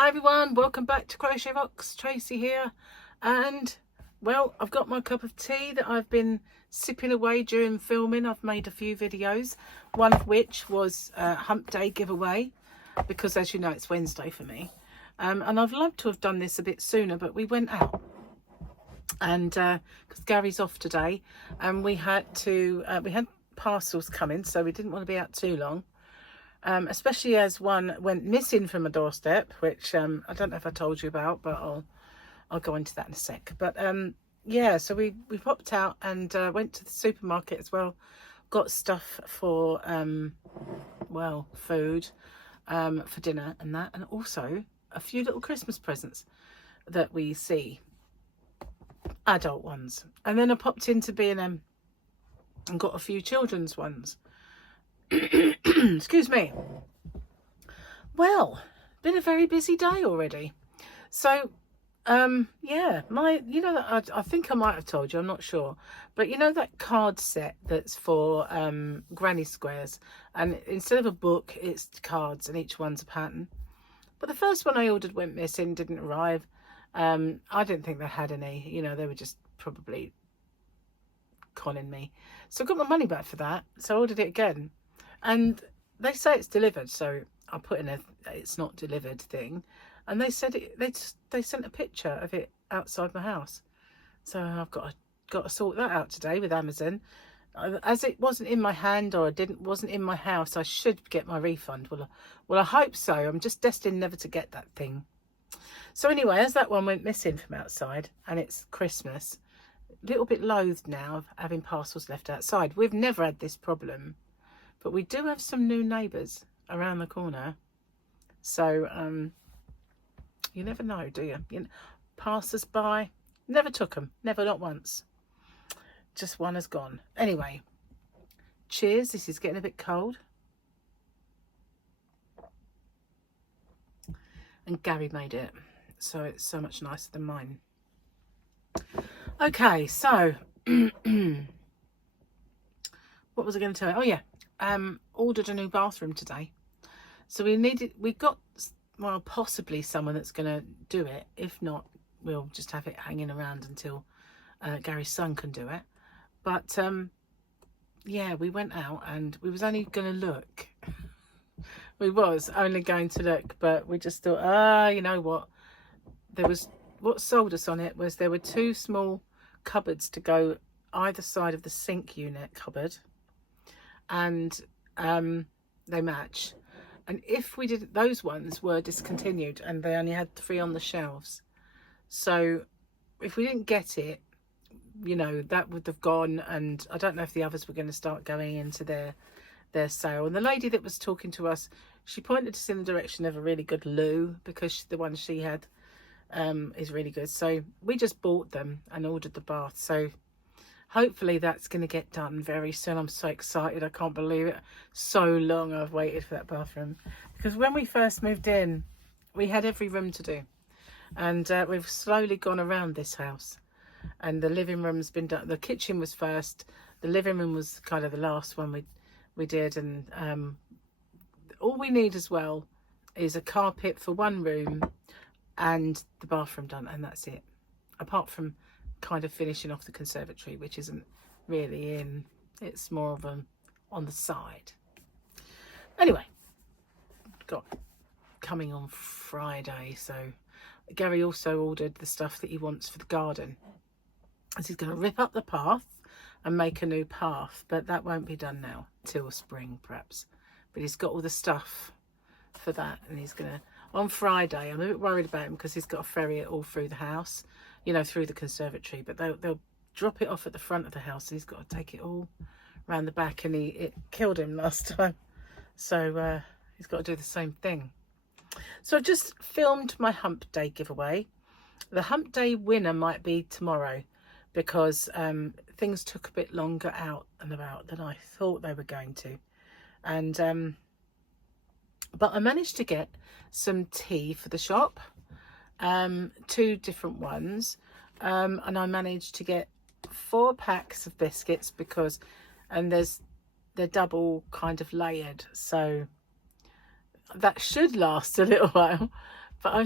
Hi everyone, welcome back to Crochet Rocks. Tracy here, and well, I've got my cup of tea that I've been sipping away during filming. I've made a few videos, one of which was hump day giveaway, because as you know it's Wednesday for me, and I've loved to have done this a bit sooner, but we went out and because Gary's off today, and we had parcels coming, so we didn't want to be out too long. Especially as one went missing from a doorstep, which I don't know if I told you about, but I'll go into that in a sec. But yeah, so we popped out and went to the supermarket as well, got stuff for well, food for dinner and that, and also a few little Christmas presents that we see, adult ones. And then I popped into B&M and got a few children's ones. Excuse me. Well, been a very busy day already. So yeah, I think I might have told you, I'm not sure, but you know that card set that's for granny squares, and instead of a book it's cards and each one's a pattern. But the first one I ordered went missing, didn't arrive. I didn't think they had any, you know, they were just probably conning me. So I got my money back for that, so I ordered it again. And they say it's delivered, so I put in a "it's not delivered" thing, and they said they sent a picture of it outside my house. So I've got to sort that out today with Amazon. As it wasn't in my hand, or wasn't in my house, I should get my refund. Well, I hope so. I'm just destined never to get that thing. So anyway, as that one went missing from outside, and it's Christmas, a little bit loathed now of having parcels left outside. We've never had this problem, but we do have some new neighbours around the corner. So, you never know, do you? Passers by, never took them. Never, not once. Just one has gone. Anyway, cheers. This is getting a bit cold. And Gary made it, so it's so much nicer than mine. Okay, so, what was I going to tell you? Oh, yeah. Ordered a new bathroom today, so we got, well, possibly someone that's gonna do it. If not, we'll just have it hanging around until Gary's son can do it. But yeah, we went out and we was only gonna look. We was only going to look, but we just thought, you know what, what sold us on it was there were two small cupboards to go either side of the sink unit cupboard, and they match. And if we did, those ones were discontinued and they only had 3 on the shelves. So if we didn't get it, you know, that would have gone, and I don't know if the others were going to start going into their sale. And the lady that was talking to us, she pointed us in the direction of a really good loo, because the one she had is really good. So we just bought them and ordered the bath. So hopefully that's going to get done very soon. I'm so excited. I can't believe it. So long I've waited for that bathroom. Because when we first moved in, we had every room to do. And we've slowly gone around this house. And the living room's been done. The kitchen was first. The living room was kind of the last one we did. And all we need as well is a carpet for one room and the bathroom done. And that's it. Apart from kind of finishing off the conservatory, which isn't really in, it's more of on the side. Anyway, got coming on Friday, so Gary also ordered the stuff that he wants for the garden, as he's going to rip up the path and make a new path, but that won't be done now till spring perhaps. But he's got all the stuff for that, and he's gonna, on Friday, I'm a bit worried about him because he's got to ferry it all through the house, you know, through the conservatory, but they'll drop it off at the front of the house, and he's got to take it all around the back, and it killed him last time, so he's got to do the same thing. So I've just filmed my hump day giveaway. The hump day winner might be tomorrow, because things took a bit longer out and about than I thought they were going to, and but I managed to get some tea for the shop, 2 different ones, and I managed to get 4 packs of biscuits, because they're double kind of layered, so that should last a little while. But I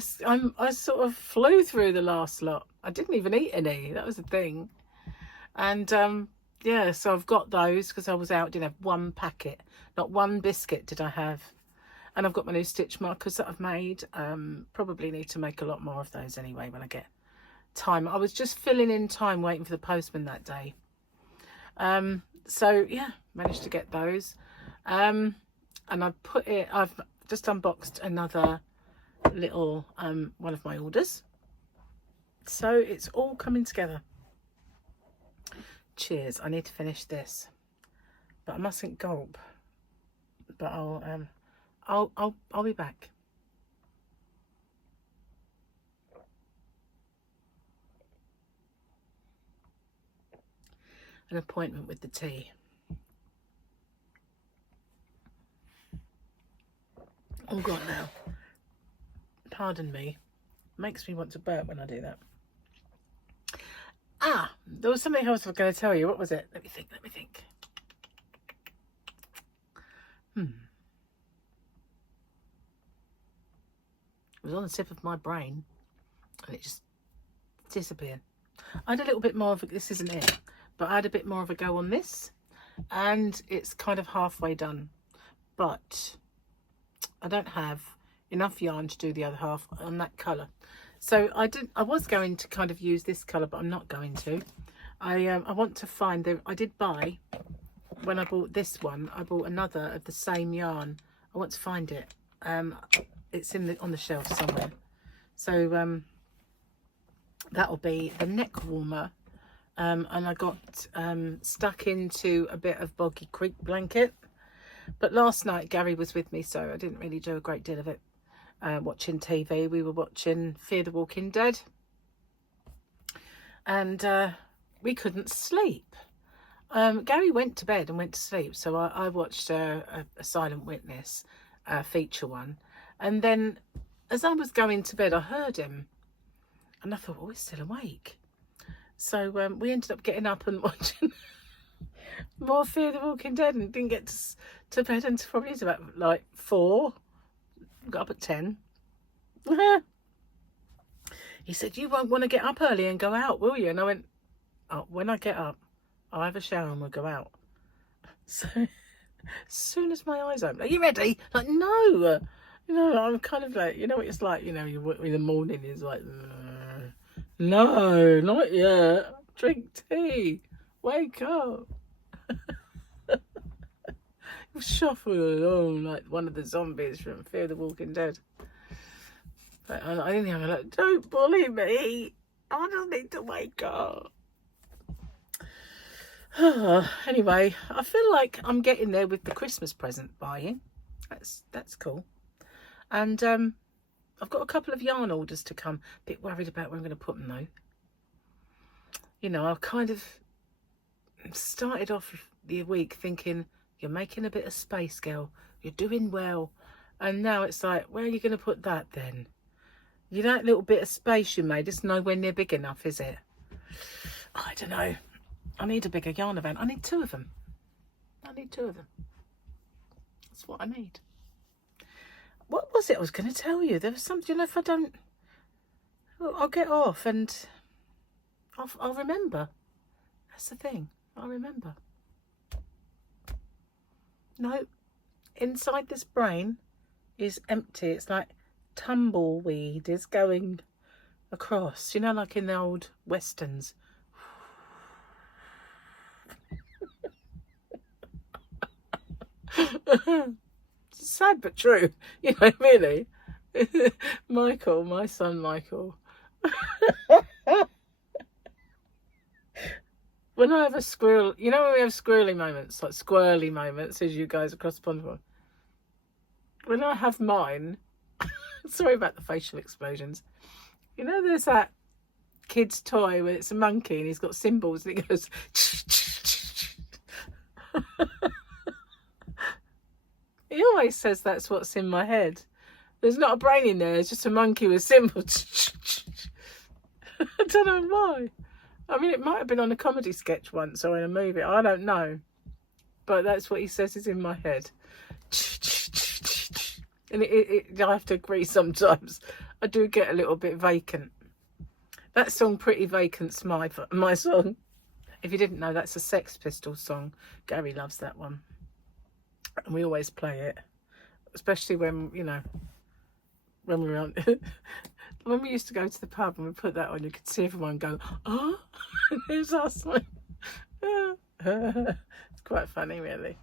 sort of flew through the last lot. I didn't even eat any. That was the thing. And yeah, so I've got those because I was out. Didn't have one packet, not one biscuit did I have. And I've got my new stitch markers that I've made. Probably need to make a lot more of those anyway when I get time. I was just filling in time waiting for the postman that day. So yeah, managed to get those. And I've just unboxed another little one of my orders. So it's all coming together. Cheers. I need to finish this, but I mustn't gulp. But I'll be back. An appointment with the tea. Oh God, now. Pardon me. Makes me want to burp when I do that. Ah, there was something else I was going to tell you. What was it? Let me think. It was on the tip of my brain and it just disappeared. I had a little bit more of this isn't it, but I had a bit more of a go on this and it's kind of halfway done, but I don't have enough yarn to do the other half on that colour. So I was going to kind of use this colour, but I'm not going to. I want to find I did buy, when I bought this one, I bought another of the same yarn. I want to find it. It's on the shelf somewhere. So that'll be the neck warmer. And I got stuck into a bit of Boggy Creek blanket. But last night Gary was with me, so I didn't really do a great deal of it. Watching TV, we were watching Fear the Walking Dead, and we couldn't sleep. Gary went to bed and went to sleep, so I watched a Silent Witness feature one, and then as I was going to bed I heard him and I thought, oh, he's still awake. So we ended up getting up and watching more Fear the Walking Dead and didn't get to bed until probably about like 4. Got up at 10. He said, you won't want to get up early and go out, will you? And I went, oh, when I get up, I'll have a shower and we'll go out. So as soon as my eyes open, are you ready? Like, no. You know, I'm kind of like, you know what it's like, you know, you in the morning is like, no, not yet. Drink tea. Wake up. Shuffle along like one of the zombies from Fear the Walking Dead. But I didn't have a look. Don't bully me. I just need to wake up. Anyway, I feel like I'm getting there with the Christmas present buying. That's cool. And I've got a couple of yarn orders to come. A bit worried about where I'm going to put them though. You know, I kind of started off the week thinking, you're making a bit of space, girl. You're doing well. And now it's like, where are you going to put that then? That little bit of space you made, it's nowhere near big enough, is it? I don't know. I need a bigger yarn event. I need 2 of them. That's what I need. What was it I was going to tell you? There was something, you know, if I don't... I'll get off and I'll remember. That's the thing. I'll remember. No, inside this brain is empty. It's like tumbleweed is going across, you know, like in the old westerns. Sad but true, you know, really. Michael, my son Michael. When I have a squirrel, you know, when we have squirrely moments, like squirrely moments, as you guys across the pond. When I have mine, sorry about the facial explosions. You know, there's that kid's toy where it's a monkey and he's got cymbals and it goes. He always says that's what's in my head. There's not a brain in there. It's just a monkey with cymbals. I don't know why. I mean, it might have been on a comedy sketch once or in a movie. I don't know. But that's what he says is in my head. And I have to agree sometimes. I do get a little bit vacant. That song, Pretty Vacant's my song. If you didn't know, that's a Sex Pistols song. Gary loves that one. And we always play it. Especially when, you know, when we were on... when we used to go to the pub and we put that on, you could see everyone go, oh, there's us. It's quite funny, really.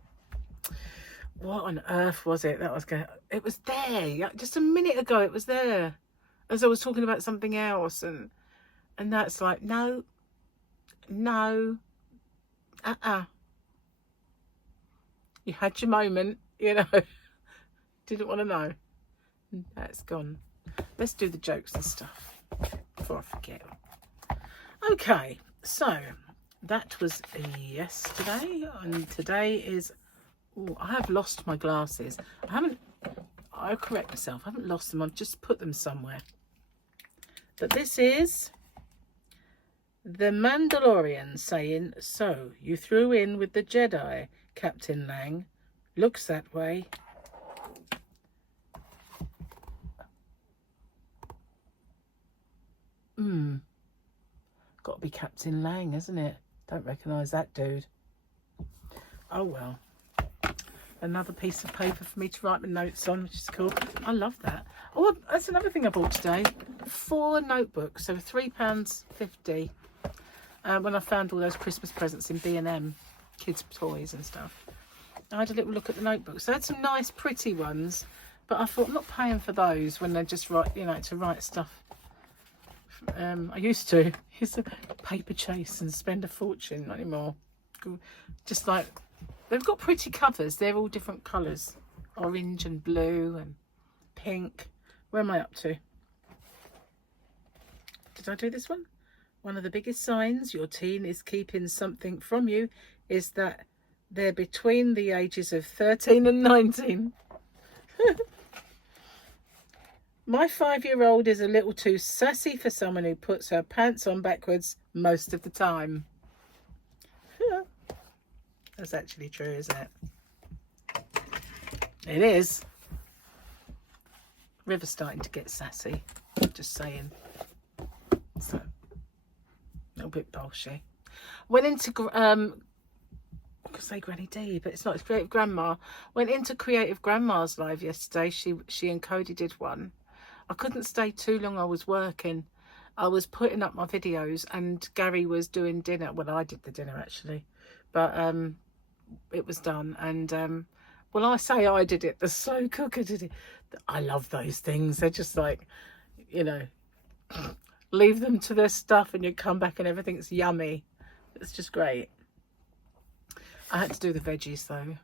What on earth was it that was going? It was there just a minute ago. It was there, as I was talking about something else, and that's like no, you had your moment, you know. Didn't want to know. That's gone. Let's do the jokes and stuff before I forget. Okay, so that was yesterday, and today is... Oh, I have lost my glasses. I'll correct myself. I haven't lost them. I've just put them somewhere. But this is the Mandalorian saying, so you threw in with the Jedi, Captain Lang. Looks that way. Got to be Captain Lang, isn't it? Don't recognise that dude. Oh well. Another piece of paper for me to write my notes on, which is cool. I love that. Oh, that's another thing I bought today. 4 notebooks, so £3.50. When I found all those Christmas presents in B&M, kids' toys and stuff. I had a little look at the notebooks. I had some nice, pretty ones, but I thought I'm not paying for those when they just write, you know, to write stuff. I used to paper chase and spend a fortune. Not anymore. Just like... They've got pretty covers. They're all different colours. Orange and blue and pink. Where am I up to? Did I do this one? One of the biggest signs your teen is keeping something from you is that they're between the ages of 13 and 19. My 5-year-old is a little too sassy for someone who puts her pants on backwards most of the time. That's actually true, isn't it? It is. River's starting to get sassy. Just saying. So, a little bit bolshy. Went into I could say Granny D, but it's not. It's Creative Grandma. Went into Creative Grandma's live yesterday. She and Cody did one. I couldn't stay too long. I was working. I was putting up my videos, and Gary was doing dinner. Well, I did the dinner actually, but it was done. And well, I say I did it. The slow cooker did it. I love those things. They're just like, you know, leave them to their stuff, and you come back and everything's yummy. It's just great. I had to do the veggies though,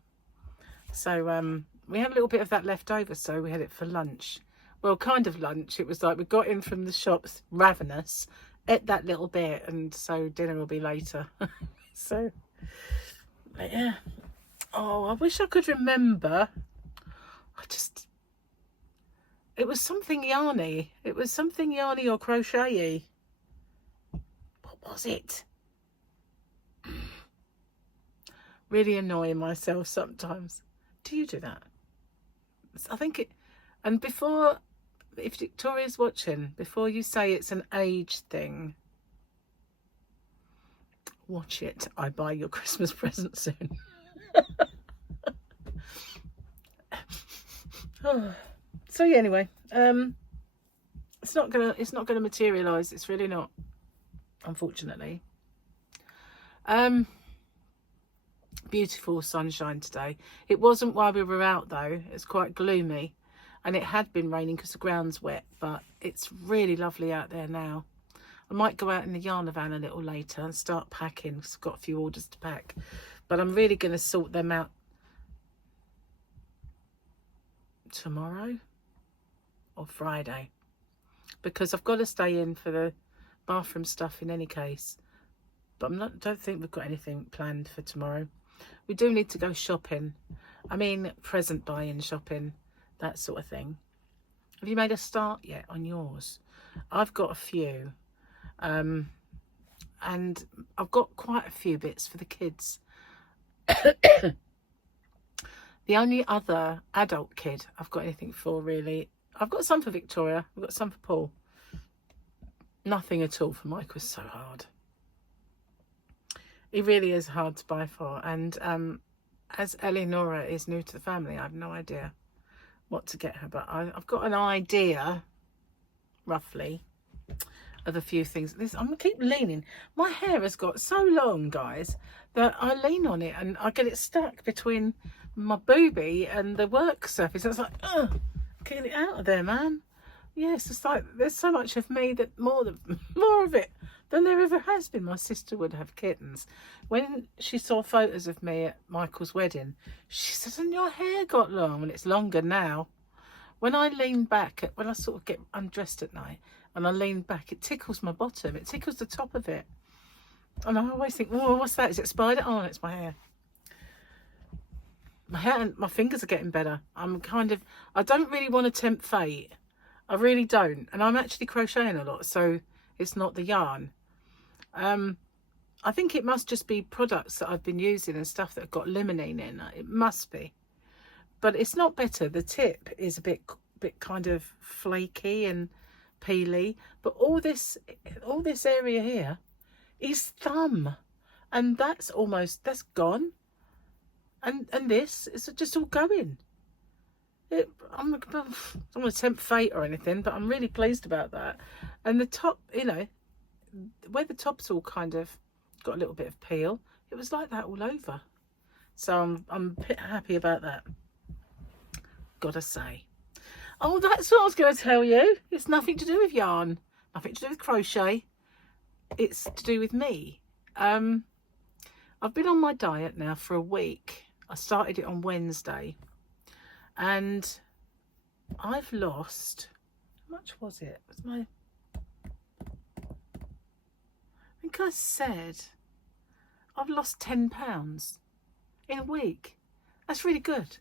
so we had a little bit of that left over, so we had it for lunch. Well, kind of lunch. It was like we got in from the shops ravenous, ate that little bit, and so dinner will be later. So, but yeah. Oh, I wish I could remember. It was something yarny. It was something yarny or crochet-y. What was it? Really annoying myself sometimes. Do you do that? I think it... And before... If Victoria's watching, before you say it's an age thing, watch it. I buy your Christmas present soon. So yeah, anyway, it's not gonna materialise. It's really not, unfortunately. Beautiful sunshine today. It wasn't while we were out though. It's quite gloomy. And it had been raining because the ground's wet, but it's really lovely out there now. I might go out in the yarn van a little later and start packing because I've got a few orders to pack. But I'm really going to sort them out tomorrow or Friday, because I've got to stay in for the bathroom stuff in any case. But don't think we've got anything planned for tomorrow. We do need to go shopping. I mean, present buying, shopping. That sort of thing. Have you made a start yet on yours? I've got a few. And I've got quite a few bits for the kids. The only other adult kid I've got anything for, really, I've got some for Victoria, I've got some for Paul. Nothing at all for Mike. Was so hard. He really is hard to buy for. And as Eleonora is new to the family, I have no idea what to get her. But I've got an idea, roughly, of a few things. I'm going to keep leaning. My hair has got so long, guys, that I lean on it and I get it stuck between my boobie and the work surface. It's like, ugh, get it out of there, man. Yes, it's like there's so much of me that more of it than there ever has been. My sister would have kittens. When she saw photos of me at Michael's wedding, she said, "And your hair got long," and it's longer now. When I lean back, when I sort of get undressed at night and I lean back, it tickles my bottom. It tickles the top of it, and I always think, "Oh, what's that? Is it a spider?" Oh, it's my hair. My hair and my fingers are getting better. I don't really want to tempt fate. I really don't. And I'm actually crocheting a lot, so it's not the yarn. I think it must just be products that I've been using and stuff that have got limonene in. It must be. But it's not better. The tip is a bit kind of flaky and peely. But all this area here is thumb. And that's gone. And this is just all going. I don't want to tempt fate or anything, but I'm really pleased about that. And the top, you know, where the top's all kind of got a little bit of peel, it was like that all over. So I'm a bit happy about that, gotta say. Oh, that's what I was going to tell you. It's nothing to do with yarn, nothing to do with crochet. It's to do with me. I've been on my diet now for a week. I started it on Wednesday. And I've lost, how much was it? I think I said I've lost 10 pounds in a week. That's really good.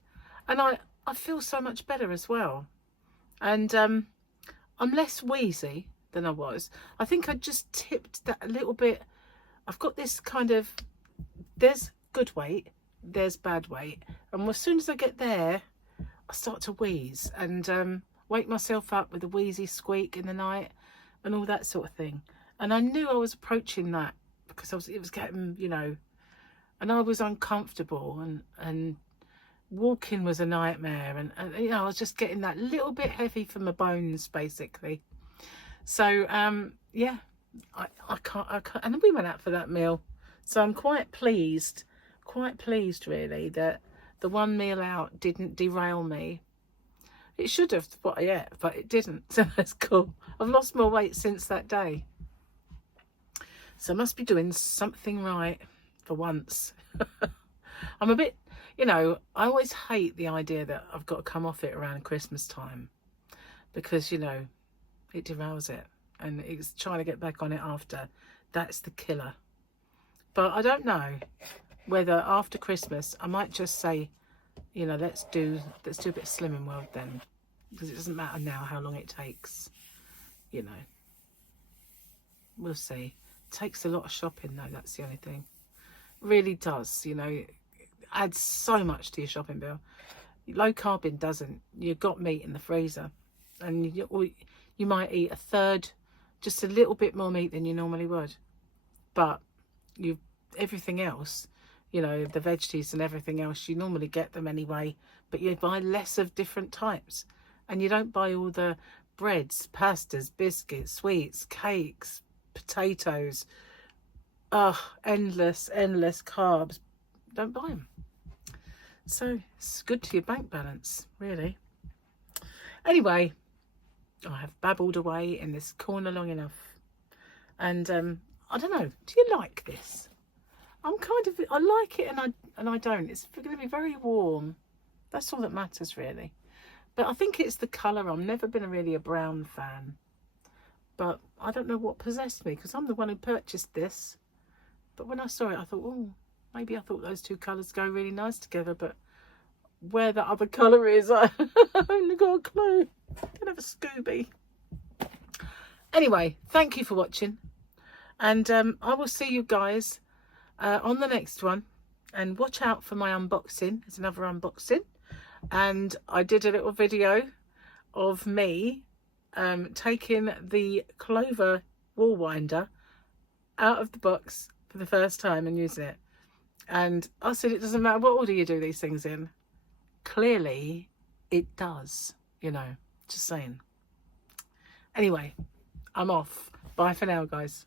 And I feel so much better as well. And I'm less wheezy than I was. I think I just tipped that a little bit. I've got this kind of, there's good weight, there's bad weight. And as soon as I get there, I start to wheeze and wake myself up with a wheezy squeak in the night and all that sort of thing. And I knew I was approaching that because it was getting, you know, and I was uncomfortable and walking was a nightmare. And you know, I was just getting that little bit heavy for my bones, basically. So, yeah, I can't. And then we went out for that meal. So I'm quite pleased really that the one meal out didn't derail me. It should have, but it didn't. So that's cool. I've lost more weight since that day. So I must be doing something right for once. I'm a bit, you know, I always hate the idea that I've got to come off it around Christmas time because, you know, it derails it. And it's trying to get back on it after. That's the killer. But I don't know whether after Christmas I might just say, you know, let's do a bit of Slimming World then, because it doesn't matter now how long it takes, you know. We'll see. It takes a lot of shopping though, that's the only thing. It really does, you know. It adds so much to your shopping bill. Low carbing doesn't. You've got meat in the freezer and you might eat a third, just a little bit more meat than you normally would, but everything else, you know, the veggies and everything else, you normally get them anyway, but you buy less of different types. And you don't buy all the breads, pastas, biscuits, sweets, cakes, potatoes. Endless carbs. Don't buy them. So it's good to your bank balance, really. Anyway, I have babbled away in this corner long enough. And I don't know, do you like this? I like it and I don't. It's going to be very warm. That's all that matters, really. But I think it's the colour. I've never been really a brown fan. But I don't know what possessed me, because I'm the one who purchased this. But when I saw it, I thought, oh, maybe I thought those two colours go really nice together. But where the other colour is, I haven't got a clue. Can have a Scooby. Anyway, thank you for watching. And I will see you guys on the next one. And watch out for my unboxing. There's another unboxing and I did a little video of me taking the clover wool winder out of the box for the first time and using it. And I said, it doesn't matter what order you do these things in. Clearly it does, you know, just saying. Anyway, I'm off. Bye for now, guys.